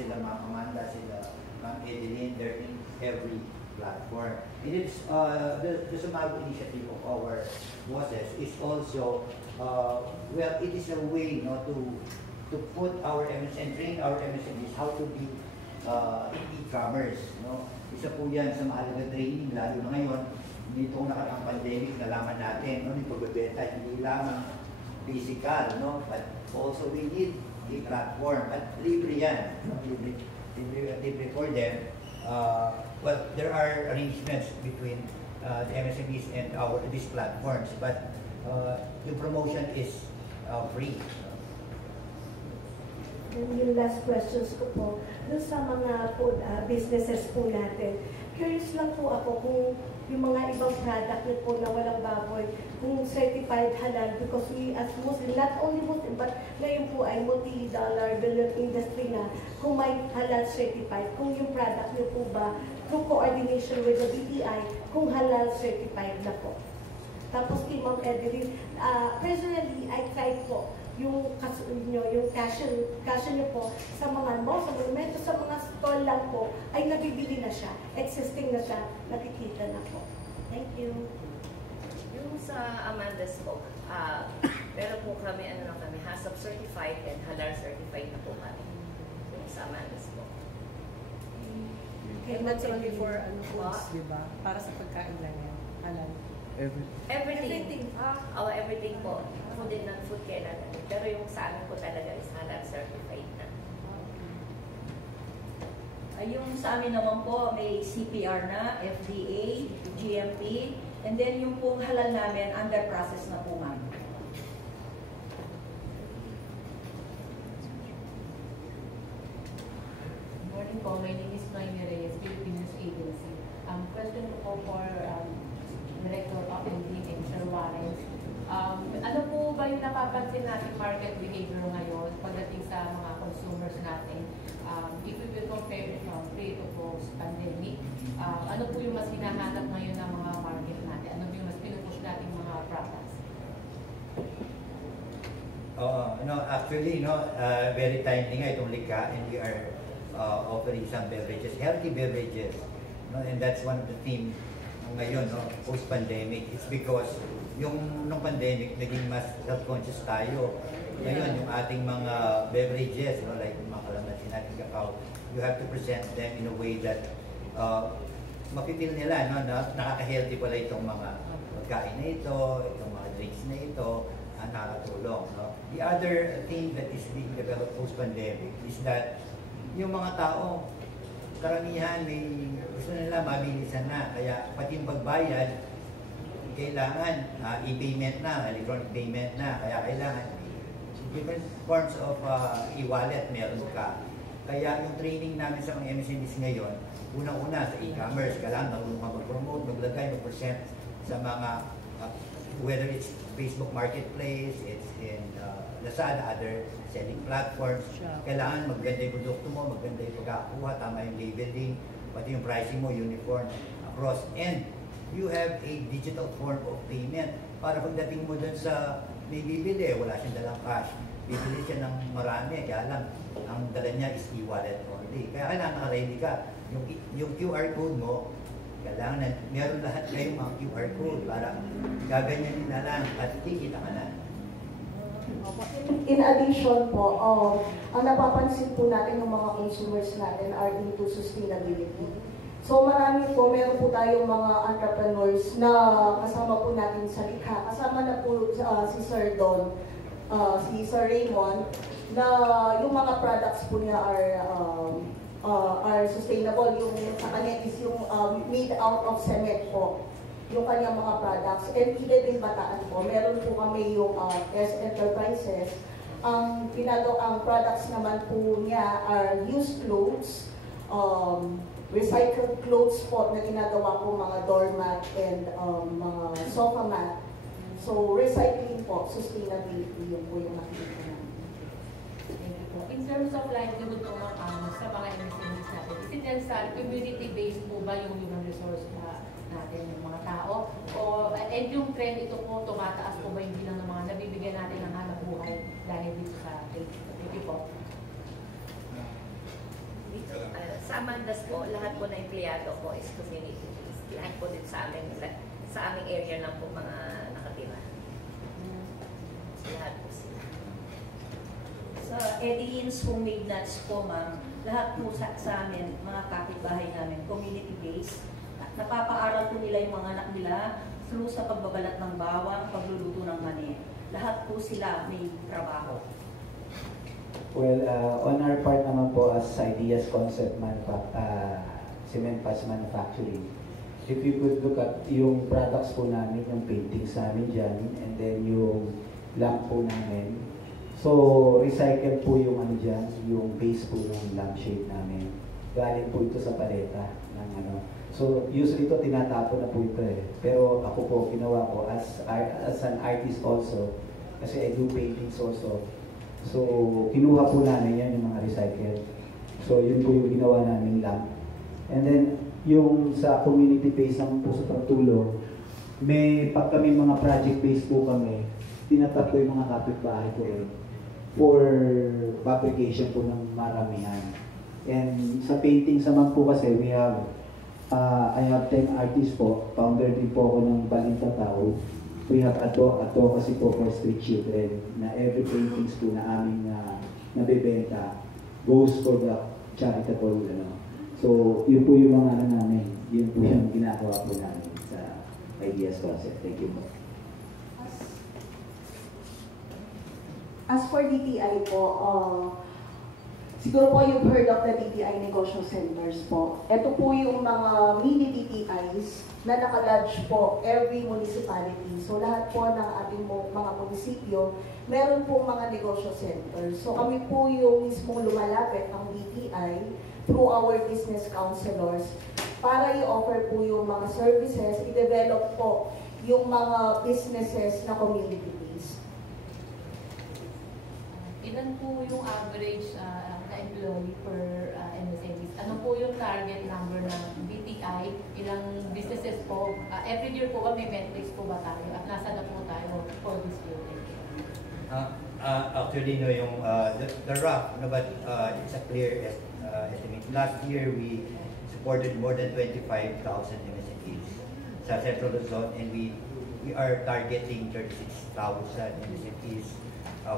sila Ma'am Amanda, sila Ma'am Edeline, they're in every platform. And it's the Sumabo initiative of our bosses is also well, it is a way, no, to put our MSN, train our MSNs how to be in e-commerce, no. Isa po yan sa mahalagang training, lalo na ngayon dito nakaraang pandemic, nalaman natin, no, yung pagbebenta hindi lamang physical, no, but also we need a platform at libre yan, no? libre for them. Well, there are arrangements between the MSMEs and these platforms, but the promotion is free. And yung last questions ko po, dun sa mga food businesses po natin, curious lang po ako kung yung mga ibang product nyo po na walang baboy, kung certified halal, because we as Muslim, not only Muslim, but ngayon po ay multi-dollar billion industry na kung may halal certified, kung yung product nyo po ba, through coordination with the BPI, kung halal certified na po. Tapos kay Ma'am Edeline, personally, I tried po yung cashier nyo po sa mga malls, sa monumento, sa mga store lang po, ay nabibili na siya, existing na siya, nakikita na po. Thank you. Yung sa Amanda's po, pero po kami, HACCP certified and halal certified na po kami. Yung sa Amanda's po. And that's only for foods, di ba? Para sa pagkain lang yan. Halal. Everything. Everything po. Food and non-food kailangan. Pero yung sa amin po talaga is halal certified na. Yung sa amin naman po, may CPR na, FDA, GMP, and then yung pong halal namin, under process na po ma'am. Good morning po. My name is Noemi Reyes, Philippine News Agency. Question ko po for Director of Ending and Sir Warren. Ano po ba yung napapansin natin market behavior ngayon pagdating sa mga consumers natin? If we will compare it from pre to post pandemic, ano po yung mas hinahanap ngayon ng mga market natin? Ano yung mas pinupush natin mga products? Actually, very timely nga itong likha, and we are offering some beverages, healthy beverages, and that's one of the themes ngayon, post-pandemic. It's because nung pandemic, naging mas self-conscious tayo. Ngayon, yung ating mga beverages, like yung mga kalamansi natin, kakao, you have to present them in a way that mapipil nila, na nakaka-healthy pala itong mga pagkain na ito, itong mga drinks na ito, nakakatulong. The other thing that is being developed post-pandemic is that yung mga tao, karamihan gusto nila mabilisan na, kaya pati yung pagbayad kailangan e-payment na, electronic payment na, kaya kailangan different forms of e-wallet meron ka. Kaya yung training namin sa mga MSMEs ngayon, unang-una sa e-commerce, kailangan marunong mag-promote, maglagay, mag-present sa mga whether it's Facebook Marketplace, it's in Lazada, other selling platforms. Kailangan maganda yung produkto mo, maganda yung pagkakuha, tama yung labeling, pati yung pricing mo, uniform across. And you have a digital form of payment para pagdating mo dun sa may bibili, wala siyang dalang cash. Bibili siya ng marami, kaya lang, ang dala niya is e-wallet only. Kaya kailangan naka-ready ka. Yung QR code mo, kailangan na meron lahat kayong mga QR code para gaganyanin na lang at kikita ka na. In addition po, ang napapansin po natin ng mga consumers natin are into sustainability. So marami po, meron po tayong mga entrepreneurs na kasama po natin sa likha. Kasama na po si Sir Don, si Sir Raymond, na yung mga products po niya are sustainable. Yung sa kanya is yung made out of cement po, yung kanyang mga products. And even in Bataan po, meron po kami yung S Enterprises. Ang products naman po niya are used clothes, recycled clothes po na ginagawa po mga doormat and mga sofa mat. So recycling po, sustainability, yun po yung nakikita namin. Thank you po. In terms of livelihood po sa mga MSMEs natin, is it then sa community-based po ba yung human resource natin, yung mga tao? And yung trend ito po, tumataas po ba yung bilang ng mga nabibigyan natin ng hanap buhay dahil dito sa trade? Thank you po. sa Amandas po, lahat po na empleyado po is community based. Lahat po din sa aming area lang po mga nakatira. So, lahat po sila. Sa Eddie Lynn's Homemade Nuts po, ma'am, lahat po sa amin, mga kapitbahay namin, community-based. Napapaaral po nila yung mga anak nila through sa pagbabalat ng bawang, pagluluto ng mani. Lahat po sila may trabaho. Well, on our part naman po as Ideas Concept Cement Pads Manufacturing, if you could look at yung products po namin, yung paintings namin dyan, and then yung lamp po namin. So, recycle po yung ano dyan, yung base po ng lampshade namin. Galing po ito sa paleta ng ano. So, usually ito tinatapon na po ito eh. Pero ako po, ginawa ko as an artist also, kasi I do paintings also. So, kinuha po namin yan yung mga recycle. So, yun po yung ginawa namin lamp. And then, yung sa community base naman po sa pagtulong, pag kami mga project base po kami, tinatap ko yung mga kapitbahay ko eh, for publication po ng maramihan. And sa paintings naman po kasi, I have 10 artists po, founder din po ako ng Balinta Tao. We have advocacy po for street children na every paintings po na aming nabebenta goes for the charitable, So, yun po yung mga namin, yun po yung ginagawa po namin sa Ideas Concept. Thank you po. As for DTI po, siguro po you've heard of the DTI Negosyo Centers po. Ito po yung mga mini DTIs na nakalodge po every municipality. So lahat po ng ating mga munisipyo, meron po mga negosyo centers. So kami po yung mismong lumalapit ng DTI through our business counselors para i-offer po yung mga services, i-develop po yung mga businesses na community-based. Ilan po yung average na employee per MSMEs? Ano po yung target number ng BTI? Ilang businesses po? Every year po ba may metrics po ba tayo? At nasa na po tayo for this year? Actually, no, yung the rough, no, but it's a clear estimate. Last year, we supported more than 25,000 MSMEs sa Central Luzon, and we are targeting 36,000 MSMEs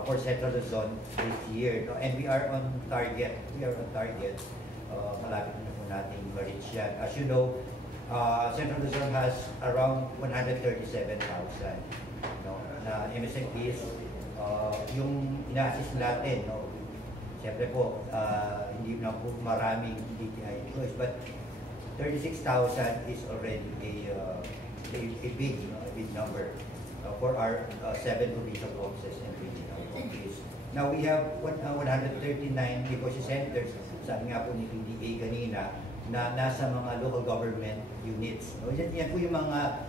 for Central Luzon this year. No? And we are on target. Malapit na po natin ma-reach yan. As you know, Central Luzon has around 137,000 na MSMEs. Yung ina-assist natin, no? Siyempre po, hindi na po maraming DTI employees, but 36,000 is already a big number for our 7 provincial offices and regional offices. Now we have 139 negosyo centers, sabi nga po ni PDA kanina, na nasa mga local government units. No? Yan po yung mga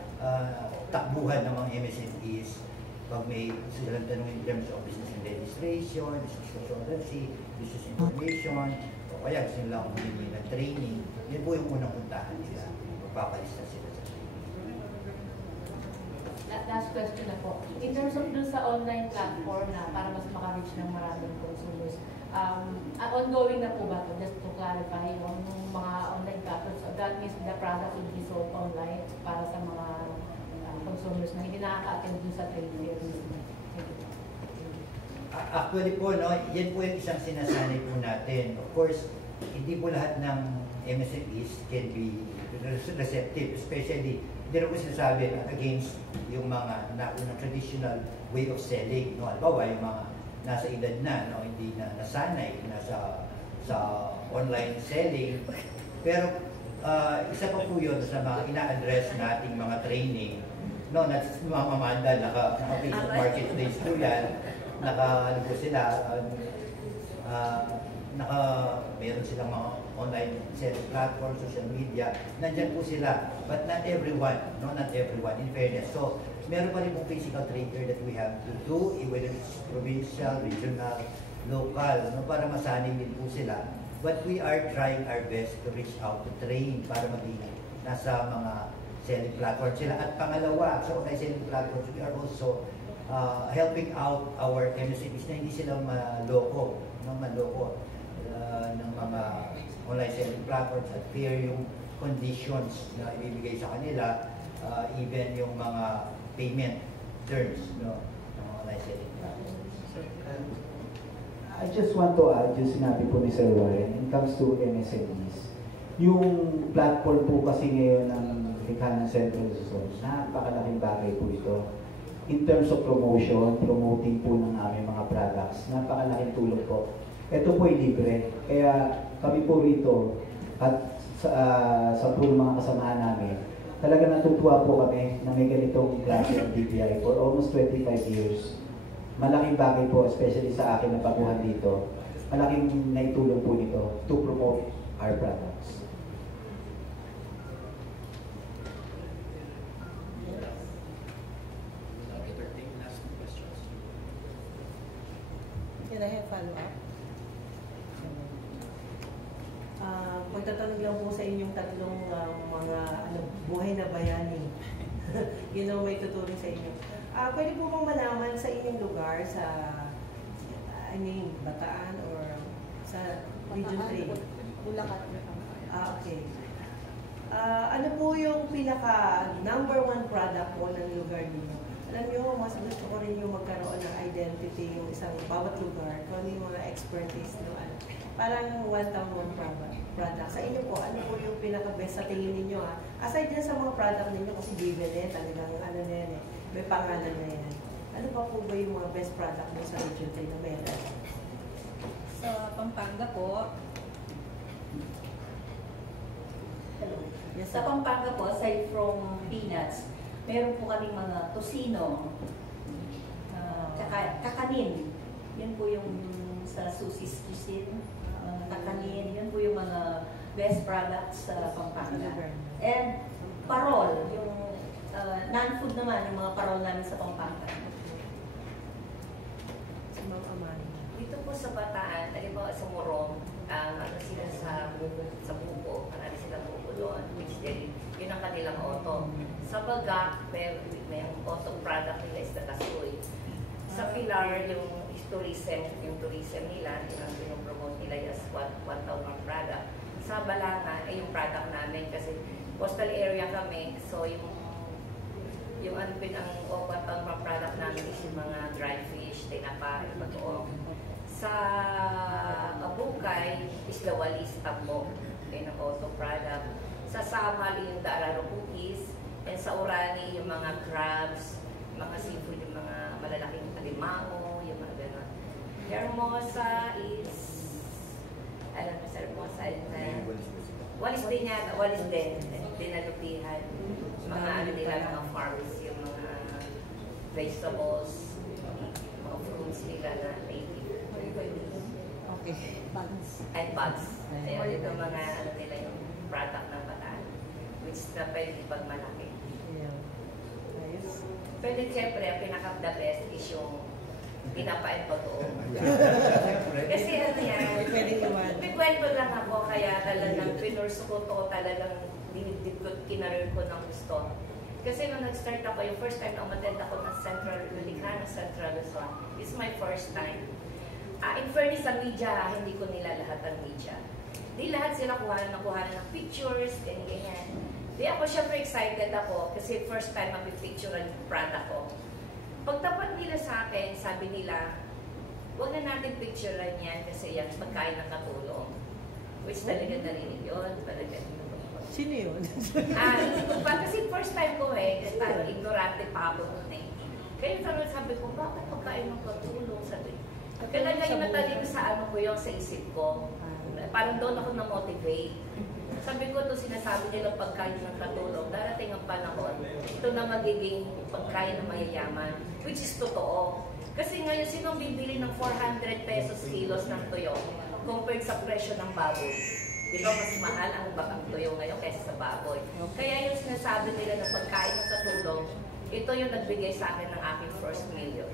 takbuhan ng mga MSMEs. Pag may silang tanong in terms of business and registration, business consultancy, business information, o kaya gusto nila humingi ng training, yun po yung unang puntahan nila. Magpapalista sila sa training. Last question na po. In terms of dun sa online platform na para mas maka-reach ng maraming consumers, ongoing na po ba ito? Just to clarify, yung mga online platforms, so that means the product will be sold online para sa mga consumers na hindi nakaka-attend dun sa trade fair. Actually po, no, yan po yung isang sinasanay po natin. Of course, hindi po lahat ng MSMEs can be receptive, especially, hindi rin po sinasabi against yung mga naunang traditional way of selling. No? Albawa, yung mga nasa edad na, no? Hindi na nasanay sa online selling. Pero isa pa po yun sa mga ina-address nating mga training. No, mga mamanda, naka-Facebook marketplace po yan. Ano po sila, meron silang mga online selling platform, social media, nandyan po sila. But not everyone, no, not everyone, in fairness. So, meron pa rin pong physical trade fair that we have to do, whether it's provincial, regional, local, no, para masanay din po sila. But we are trying our best to reach out, to train, para maging nasa mga selling platforms sila. At pangalawa, sa online selling platforms, we are also helping out our MSMEs na hindi sila maloko ng mga online selling platforms at fair yung conditions na ibibigay sa kanila, even yung mga payment terms, no, ng online selling platforms. I just want to add yung sinabi po ni Sir Warren, when it comes to MSMEs, yung platform po kasi ngayon ng Likha ng Central Luzon, napakalaking bagay po ito. In terms of promotion, promoting po ng aming mga products, napakalaking tulong po. Ito po ay libre. Kaya kami po rito at sa po ng mga kasamahan namin, talaga natutuwa po kami na may ganitong klase ng BPI for almost 25 years. Malaking bagay po, especially sa akin na baguhan dito. Malaking naitulong po nito to promote our products. Can I have follow-up? Magtatanong lang po sa inyong tatlong mga buhay na bayani. Yun ang may tuturing sa inyo. Pwede po bang malaman sa inyong lugar, sa Bataan or sa Region 3? Bulacan. Okay. Ano po yung pinaka number 1 product po ng lugar niyo? Alam niyo, mas gusto ko rin yung magkaroon ng identity yung isang bawat lugar, kung ano yung mga expertise no, parang 1,001 product. Sa inyo po, ano po yung pinaka-best sa tingin ninyo? Aside din sa mga product ninyo, kasi given talagang ano na yan may pangalan na yan. Ano pa po ba yung mga best product mo sa Region 3 na meron? Sa Pampanga po, Yes, sa Pampanga po, aside from peanuts, meron po kaming mga tosino, kakanin. Yun po yung sa Susie's Cuisine, kakanin. Yun po yung mga best products sa Pampanga. And parol, yung non-food naman, yung mga parol namin sa Pampanga. Sa mga amani. Dito po sa Bataan, halimbawa sa Morong, ano sila sa buko, marami silang buko doon, which yun ang kanilang auto. Sa Bagak, may auto product nila is the Kasoy. Sa Pilar, yung tourism nila, yung promote nila as one town product. Sa Balanga, ay yung product namin kasi coastal area kami, so yung ano ang one town product namin is yung mga dry fish, tinapa, yung bagoong. Sa Abukay is the Walis Tambo, yung auto product. Sa Samal yung Dararo cookies, and sa Orani yung mga crabs, mga seafood, yung mga malalaking alimao, yung mga gano'n. Hermosa is, alam mo sa Hermosa, Walis din yan, Walis din, dinalupihan. Mga ano nila, mga farms, yung mga vegetables, mga fruits nila na native. Okay. And bugs. Ayan, ito mga ano nila yung product ng Bataan, which na pwede pagmalaki. Yeah. Nice. Pwede siyempre, ang pinaka-the best is yung pinapain totoo. Kasi ano yan, Pwedeng iwan. may kwento lang ako, kaya talagang pinurso ko to, talagang dinidid ko, kinarir ko ng gusto. Kasi nung nag-start ako, yung first time na umattend ako ng Likha ng Central Luzon, it's my first time. In fairness sa media, hindi ko nila lahat ng media. Di lahat sila kuhanan ng pictures, ganyan. Di ako syempre excited ako kasi first time mapipicturean yung product ko. Pagtapat nila sa akin, sabi nila, huwag na natin picturean yan kasi yan pagkain ng katulong. Which talaga narinig yun. Sino yun? Kasi first time ko kasi parang ignorante pa ako noon eh. Kaya sabi ko, bakit pagkain ng katulong? Kaya yung natalino sa ano ko yung sa isip ko. Parang doon ako na-motivate. Sabi ko ito sinasabi nila pagkain ng katulong. Darating ang panahon, ito na magiging pagkain ng mayayaman. Which is totoo. Kasi ngayon, sinong bibili ng 400 pesos kilos ng tuyo compared sa presyo ng baboy? Di ba mas mahal ang tuyo ngayon kaysa sa baboy? Kaya yung sinasabi nila na pagkain ng katulong, ito yung nagbigay sa akin ng aking first million.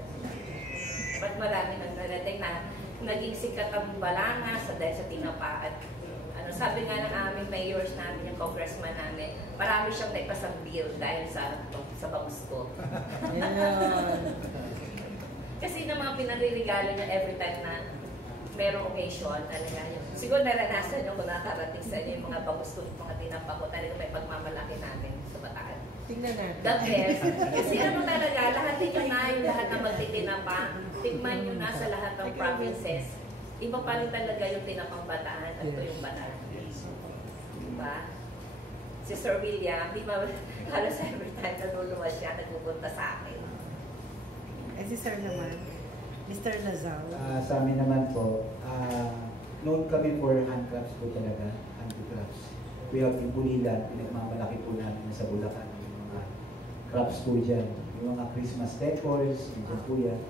But marami nang narating na naging sikat ang Balanga dahil sa tinapa. At sabi nga ng aming mayors namin, yung congressman namin, marami siyang naipasang bill dahil sa bangus ko. Yeah. Kasi yung mga pinariregalo niya every time na merong occasion talaga yun. Siguro naranasan nyo kung nakarating sa inyo yung mga bangus ko, mga tinapa ko, talaga may pagmamalaki natin sa Bataan. Tingnan natin. God bless. Kasi ano talaga, lahat ninyo na yung lahat na magtitinapa, tikman nyo na sa lahat ng provinces. Iba pa rin talaga yung tinapang Bataan at ito yung Bataan. Diba? Si Sir William, di ba halos every time naluluwas siya, nagpupunta sa akin. Eh si Sir naman, Mr. Lazao. Sa amin naman po, known kami for handcrafts po talaga, handicrafts. We have yung Bulilan, pinagmamalaki po namin sa Bulacan, yung mga crafts po dyan. Yung mga Christmas decors, yung po yan.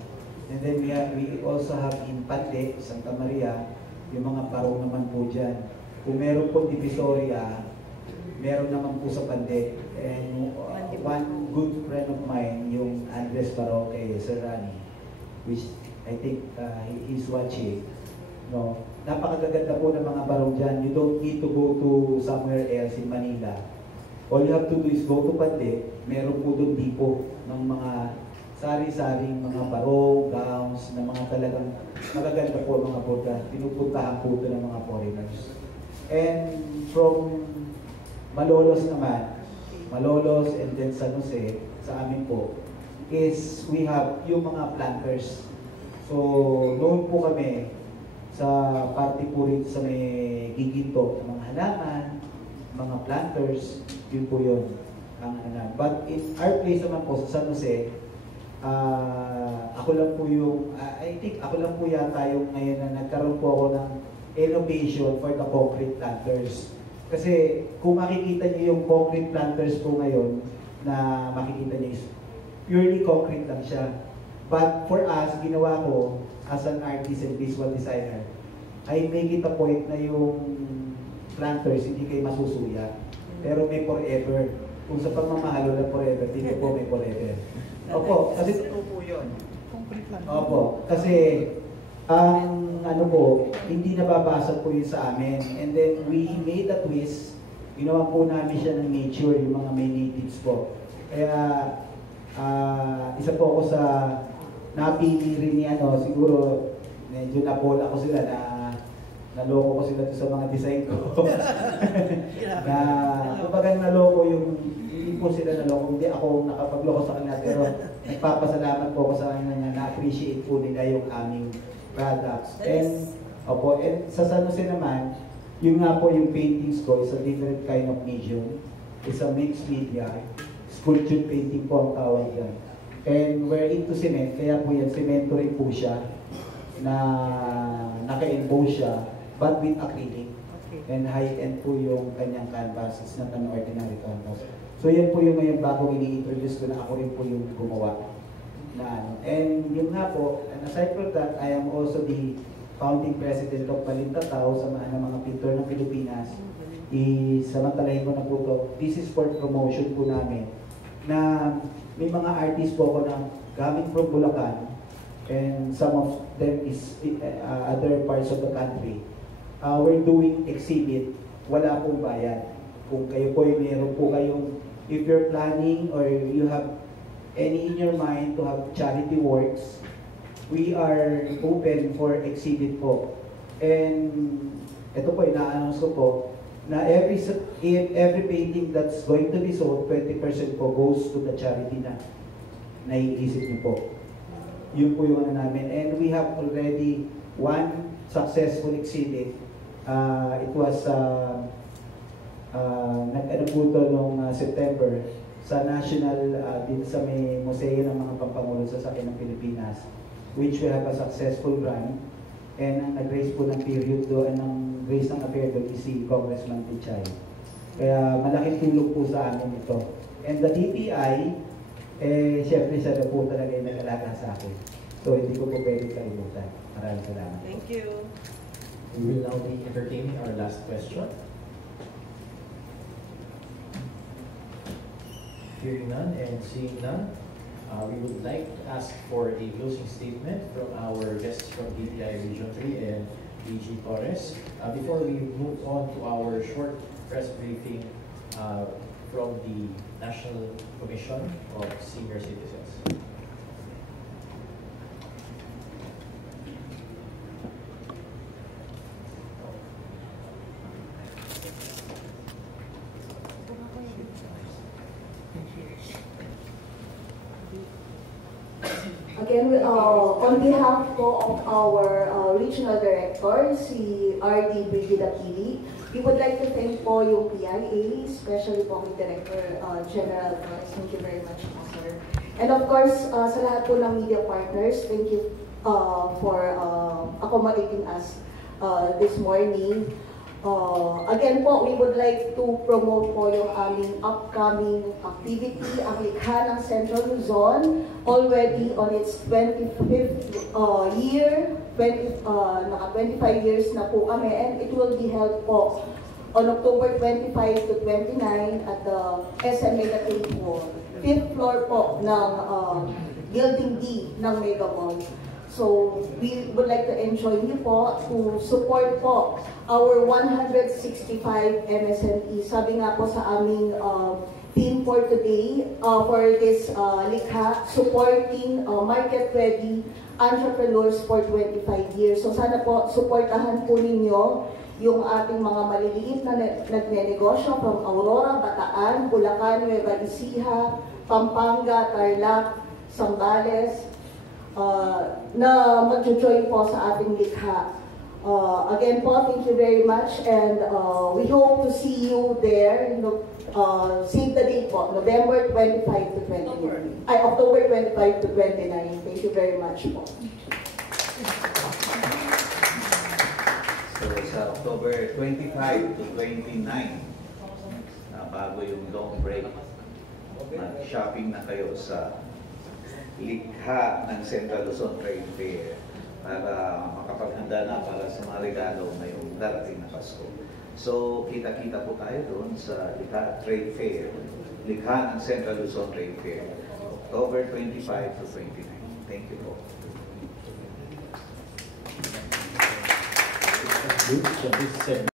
And then we also have in Pande, Santa Maria, yung mga parong naman po dyan. Kung meron po Divisoria, meron naman po sa Pande. And one good friend of mine, yung Andres Baroque, Sir Rani, which I think he is watching. No, napakagaganda po ng mga barong dyan. You don't need to go to somewhere else in Manila. All you have to do is go to Pande. Meron po doon tipo ng mga sari-saring mga barong, gowns, na mga talagang magaganda po mga borda. Pinupuntahan po ito ng mga foreigners. And from Malolos naman, Malolos and then San Jose, sa amin po, is we have yung mga planters. So, noon po kami sa party po rin sa may giginto, mga halaman, mga planters, yun po yun. But in our place naman po sa San Jose, ako lang po yung, I think ako lang po yata yung ngayon na nagkaroon po ako ng innovation for the concrete planters. Kasi kung makikita niyo yung concrete planters po ngayon, na makikita niyo is purely concrete lang siya. But for us, ginawa ko as an artist and visual designer, I make it a point na yung planters hindi kayo masusuya. Pero may forever. Kung sa pagmamahal wala forever, dito po may forever. Opo, kasi totoo po yun. Opo, kasi ang ano po, hindi nababasa po yun sa amin. And then we made a twist, ginawa po namin siya ng nature, yung mga may natives po. Kaya isa po ako sa napili rin ni siguro medyo nabola ko sila na naloko ko sila sa mga design ko. Na kapag naloko hindi po sila naloko, hindi ako nakapagloko sa kanila, pero nagpapasalamat po ako sa kanila na na-appreciate po nila yung aming products. And sa San Jose naman, yung nga po yung paintings ko is a different kind of medium. It's a mixed media. Sculpture painting po ang tawag yan. And we're into cement, kaya po yan, cemento rin po siya na naka-impose siya, but with acrylic. And high-end po yung kanyang canvas. It's not an ordinary canvas. So yan po yung ngayon bago ini-introduce ko na ako rin po yung gumawa. And yun nga po, and aside from that, I am also the founding president of Palintatao sa mga pintor ng Pilipinas. Isamantalahin ko na po ito. This is for promotion po namin. Na may mga artists po ako na gamit from Bulacan, and some of them is other parts of the country. We're doing exhibit, wala pong bayad. Kung kayo po meron po kayong, if you're planning or you have any in your mind to have charity works, we are open for exhibit po. And ito po, ina-announce ko po, na every painting that's going to be sold, 20% po goes to the charity na naiisip niyo po. Yun po yung namin. And we have already one successful exhibit. It was nag-ano po ito noong September sa National, dito sa may Museo ng mga Pampangulo sa Sakyan ng Pilipinas, which we have a successful run. And ang nag-raise po ng period doon, ang raise ng affair doon is si Congressman Tichay. Kaya malaking tulong po sa amin ito. And the DTI, syempre siya na po talaga yung nag-alaga sa akin. So hindi ko po pwede kalimutan. Maraming salamat. Thank you. We will now be entertaining our last question. Hearing none and seeing none, we would like to ask for a closing statement from our guests from DTI Region 3 and DG Torres. Before we move on to our short press briefing from the National Commission of Senior Citizens. again, on behalf po of our regional director, si R.D. Brigida Pili, we would like to thank po yung PIA, especially po kay Director General Torres. Thank you very much po, sir. And of course, sa lahat po ng media partners, thank you for accommodating us this morning. Again po, we would like to promote po yung aming upcoming activity, ang Likha ng Central Luzon, already on its 25th year, naka 25 years na po kami, and it will be held po on October 25 to 29 at the SM Mega 5th floor po ng Building D ng Mega Mall. So, we would like to enjoin you po to support po our 165 MSME. Sabi nga po sa aming theme for today, for this Likha, supporting market-ready entrepreneurs for 25 years. So, sana po, supportahan po ninyo yung ating mga maliliit na nagnenegosyo from Aurora, Bataan, Bulacan, Nueva Ecija, Pampanga, Tarlac, Zambales, na mag-join po sa ating likha. Again po, thank you very much, and we hope to see you there. Save the date po, November 25 to 29. October 25 to 29. Thank you very much po. So sa October 25 to 29, bago yung long break, mag-shopping na kayo sa Likha ng Central Luzon Trade Fair para makapaghanda na para sa mga regalo ngayong darating na Pasko. So, kita-kita po tayo doon sa Likha Trade Fair, Likha ng Central Luzon Trade Fair, October 25 to 29. Thank you po. So this is